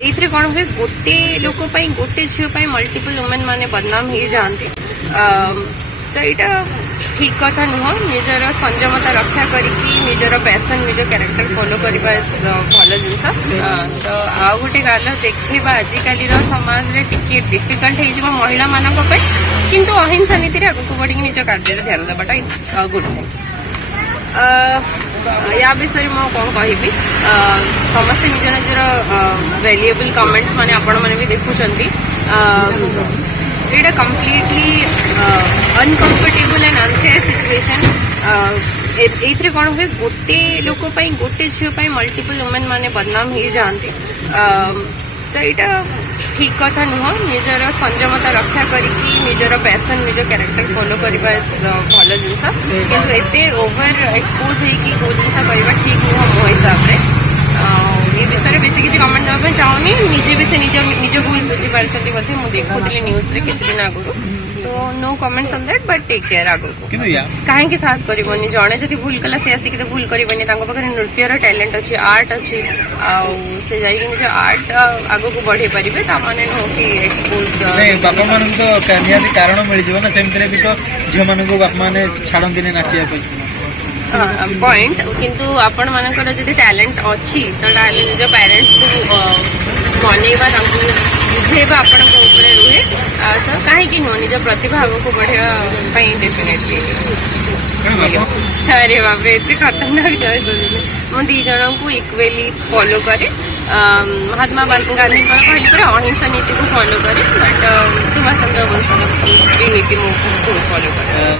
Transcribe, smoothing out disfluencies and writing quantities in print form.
ଏଇଥିରେ କ'ଣ ହୁଏ, ଗୋଟେ ଲୋକ ପାଇଁ ଗୋଟେ ଝିଅ ପାଇଁ ମଲ୍ଟିପଲ ଓମେନ୍ ମାନେ ବଦନାମ ହେଇଯାଆନ୍ତି। ତ ଏଇଟା ଠିକ୍ କଥା ନୁହଁ। ନିଜର ସଂଯମତା ରକ୍ଷା କରିକି ନିଜର ପ୍ୟାସନ୍ ନିଜ କ୍ୟାରେକ୍ଟର ଫଲୋ କରିବା ଭଲ ଜିନିଷ। ତ ଆଉ ଗୋଟେ ଗାଲ ଦେଖେଇବା ଆଜିକାଲିର ସମାଜରେ ଟିକେ ଡିଫିକଲ୍ଟ ହେଇଯିବ ମହିଳାମାନଙ୍କ ପାଇଁ, କିନ୍ତୁ ଅହିଂସା ନୀତିରେ ଆଗକୁ ବଢ଼ିକି ନିଜ କାର୍ଯ୍ୟରେ ଧ୍ୟାନ ଦେବାଟା ଗୁଡ୍ ଥିଙ୍ଗ। या विषय मैं कौन कहि समस्ते निज निजर वैल्यूएबल कमेंट्स माने आपण माने भी देखुचंती। एटा completely uncomfortable and unfair situation. एथरे कौन हुए, गोटे लोक गोटे झील मल्टीपल वुमेन माने बदनाम हो जाती। तो यहाँ ठीक कथा नुह। निजर संयमता रक्षा करिकी निजर पैसन निज कैरेक्टर फॉलो करबा भल जिनस, किंतु एते ओवर एक्सपोज होइकी को जिनस करबा ठीक नुह मो हिसाब से। ये विषय में बेसी किसी कमेंट देवा चाहूनी। निजे भी से निज भूल बुझी पार्टी बोधे मुझे देखुली न्यूज रे किसी दिन आगु। So no comments on that, but take care. आगु कहीं साहस करनी जड़े जब भूल कला सी आसिक तो भूल करनी। पाखे नृत्यर टैलेंट अच्छी, आर्ट अच्छी, से जाइए निज आर्ट आग को बढ़े पारे। ताने नुह कि एक्सपोज बापा मान तो निहाती कारण मिल जाए ना, सेमती भी तो झील मान बापा मैंने छाड़ती नाचिया पॉइंट। किंतु आपण मानकर जदि टैलेंट अच्छी तो निज पेरेंट्स को मनइबा बुझेबा आपण रुहे। सो कहीं नुह निज प्रतिभा आग को बढ़ाई डेफिनेटली। अरे बाप रे, एते खतरनाक चॉइस मु दी जन को इक्वली फॉलो करे। महात्मा गांधी कहले अहिंसा नीति को फॉलो करे, बट सुभाष चंद्र बोस नीति मुझे फॉलो करे।